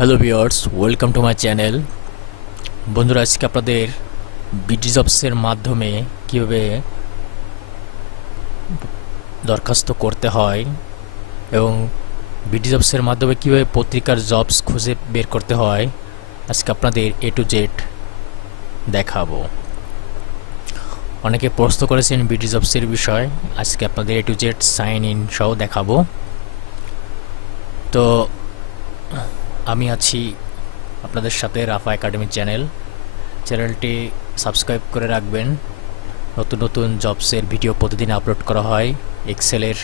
Hello viewers, welcome to my channel. বন্ধুরা, আজকে আপনাদের বিডি জবসের মাধ্যমে কীভাবে দরখাস্ত করতে হয় এবং বিডি জবসের মাধ্যমে কীভাবে পত্রিকার জবস খুঁজে বের করতে হয় আজকে আপনাদের A to Z দেখাবো। অনেকে প্রশ্ন করেছেন বিডি জবসের বিষয়, আজকে আপনাদের A to Z sign in সহ দেখাবো। তো আমি আছি আপনাদের সাথে রাফা একাডেমি চ্যানেলটি সাবস্ক্রাইব করে রাখবেন। নতুন নতুন জবসের ভিডিও প্রতিদিন আপলোড করা হয়, এক্সেলের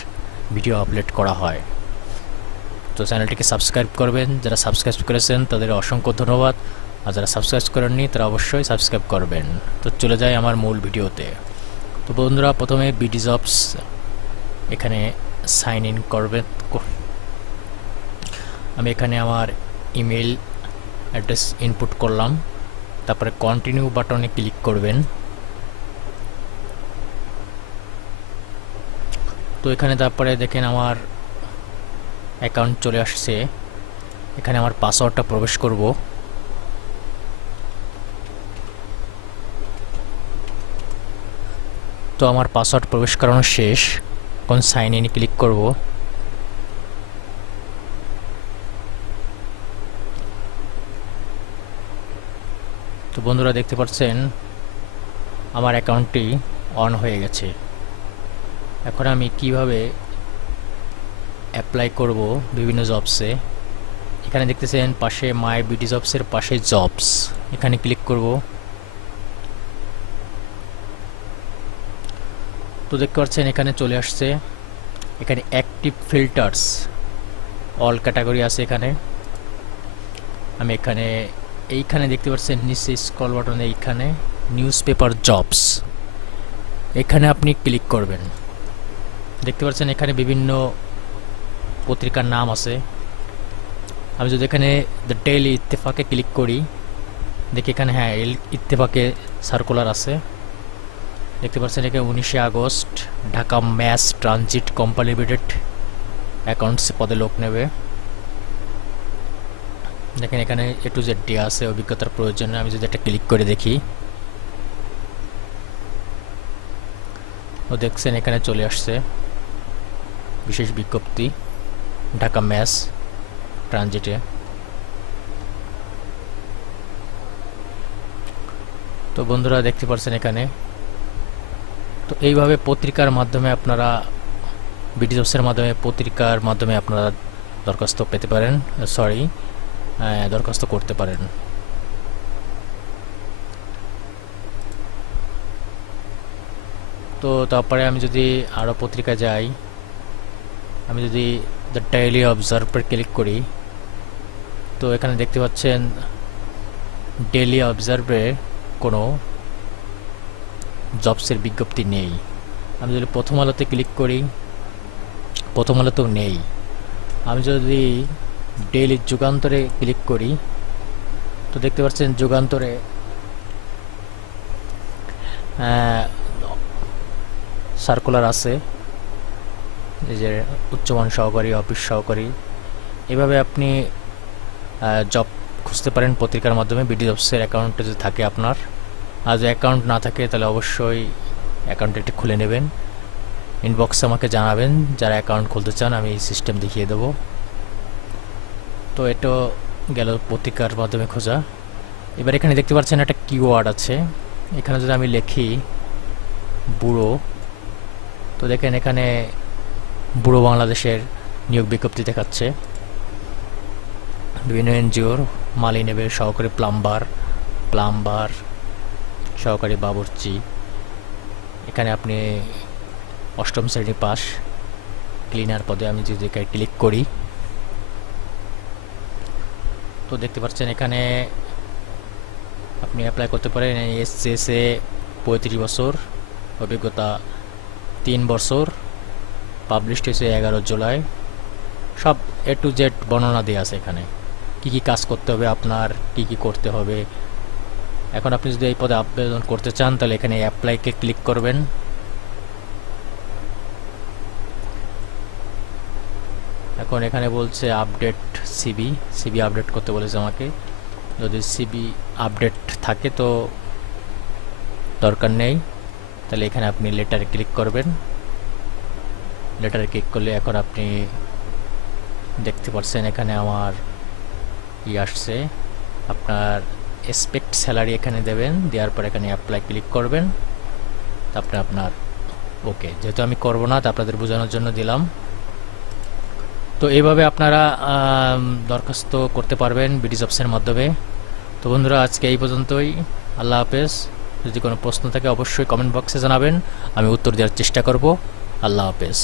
ভিডিও আপলোড করা হয়। তো চ্যানেলটিকে সাবস্ক্রাইব করবেন। যারা সাবস্ক্রাইব করেছেন তাদের অসংখ্য ধন্যবাদ, আর যারা সাবস্ক্রাইব করেননি তারা অবশ্যই সাবস্ক্রাইব করবেন। তো চলে যাই আমার মূল ভিডিওতে। তো বন্ধুরা, প্রথমে বিডি জবস এখানে সাইন ইন করবেন। আমি এখানে আমার ইমেল অ্যাড্রেস ইনপুট করলাম, তারপরে কন্টিনিউ বাটনে ক্লিক করবেন। তো এখানে তারপরে দেখেন আমার অ্যাকাউন্ট চলে আসছে। এখানে আমার পাসওয়ার্ডটা প্রবেশ করব। তো আমার পাসওয়ার্ড প্রবেশ করানো শেষ, এখন সাইন ইনে ক্লিক করব। তো বন্ধুরা, দেখতে পাচ্ছেন আমার অ্যাকাউন্টটি অন হয়ে গেছে। এখন আমি কিভাবে অ্যাপ্লাই করব বিভিন্ন জবসে, এখানে দেখতেছেন পাশে মাই বিডি জবসের পাশে জবস, এখানে ক্লিক করব। তো দেখতে পাচ্ছেন এখানে চলে আসছে। এখানে অ্যাক্টিভ ফিল্টার্স অল ক্যাটাগরি আছে। এখানে আমি এইখানে দেখতে পাচ্ছেন নিচে স্ক্রল বাটনে এইখানে নিউজ পেপার জবস, এখানে আপনি ক্লিক করবেন। দেখতে পাচ্ছেন এখানে বিভিন্ন পত্রিকার নাম আছে। আমি যদি এখানে দ্য ডেইলি ইত্তেফাকে ক্লিক করি, দেখি এখানে হ্যাঁ ইত্তেফাকে সার্কুলার আছে। দেখতে পাচ্ছেন এখানে 19 August Dhaka mass transit company limited accounts পদে লোক নেবে। দেখেন এখানে A to Z দেওয়া আছে অভিজ্ঞতার প্রয়োজনে। আমি যদি এটা ক্লিক করে দেখি, ও দেখছেন এখানে চলে আসছে বিশেষ বিজ্ঞপ্তি ঢাকা ম্যাস ট্রানজিটে। তো বন্ধুরা, দেখতে পাচ্ছেন এখানে। তো এইভাবে পত্রিকার মাধ্যমে আপনারা বিডি জবসের মাধ্যমে পত্রিকার মাধ্যমে আপনারা দরখাস্ত পেতে পারেন, দরখাস্ত করতে পারেন। তো তারপরে আমি যদি আরও পত্রিকা যাই, আমি যদি দ্য ডেইলি অবজারভার ক্লিক করি, তো এখানে দেখতে পাচ্ছেন ডেইলি অবজারভারে কোনো জবসের বিজ্ঞপ্তি নেই। আমি যদি প্রথম আলোতে ক্লিক করি, প্রথম আলোতেও নেই। আমি যদি ডেইলি যুগান্তরে ক্লিক করি, তো দেখতে পাচ্ছেন যুগান্তরে সার্কুলার আছে, এই যে উচ্চমান সহকারী, অফিস সহকারী। এভাবে আপনি জব খুঁজতে পারেন পত্রিকার মাধ্যমে। বিডি জবসের অ্যাকাউন্টে যদি থাকে আপনার, আর যদি অ্যাকাউন্ট না থাকে তাহলে অবশ্যই অ্যাকাউন্ট একটি খুলে নেবেন। ইনবক্সে আমাকে জানাবেন যারা অ্যাকাউন্ট খুলতে চান, আমি এই সিস্টেম দেখিয়ে দেবো। তো এটা গেল পত্রিকার মাধ্যমে খোঁজা। এবার এখানে দেখতে পাচ্ছেন একটা কিওয়ার্ড আছে। এখানে যদি আমি লিখি ব্যুরো, তো দেখেন এখানে ব্যুরো বাংলাদেশের নিয়োগ বিজ্ঞপ্তি দেখাচ্ছে। বিভিন্ন এনজিওর মালি নেবে, সহকারী প্লাম্বার, সহকারী বাবুর্চি। এখানে আপনি 8ম শ্রেণী পাস, ক্লিনার পদে আমি যদি এখানে ক্লিক করি, তো দেখতে পাচ্ছেন এখানে আপনি অ্যাপ্লাই করতে পারেন। এসএসএ 35 বছর, অভিজ্ঞতা 3 বছর, পাবলিশড হয়েছে 11 জুলাই। সব A to Z বর্ণনা দেওয়া আছে এখানে, কি কি কাজ করতে হবে আপনার, কি কি করতে হবে। এখন আপনি যদি এই পদে আবেদন করতে চান তাহলে এখানে অ্যাপ্লাইকে ক্লিক করবেন। এখন এখানে বলছে আপডেট সিবি, সিবি আপডেট করতে বলেছে আমাকে। যদি সিবি আপডেট থাকে তো দরকার নেই, তাহলে এখানে আপনি লেটারে ক্লিক করবেন। লেটারে ক্লিক করলে এখন আপনি দেখতে পাচ্ছেন এখানে আমার আসছে। আপনার এক্সপেক্ট স্যালারি এখানে দেবেন, দেওয়ার পর এখানে অ্যাপ্লাই ক্লিক করবেন। তারপরে আপনার ওকে, যেহেতু আমি করব না তা আপনাদের বোঝানোর জন্য দিলাম। তো এইভাবে আপনারা দরখাস্ত করতে পারবেন বিডি জবসের মাধ্যমে। তো বন্ধুরা, আজকে এই পর্যন্তই। আল্লাহ হাফেজ। যদি কোনো প্রশ্ন থাকে অবশ্যই কমেন্ট বক্সে জানাবেন, আমি উত্তর দেওয়ার চেষ্টা করব। আল্লাহ হাফেজ।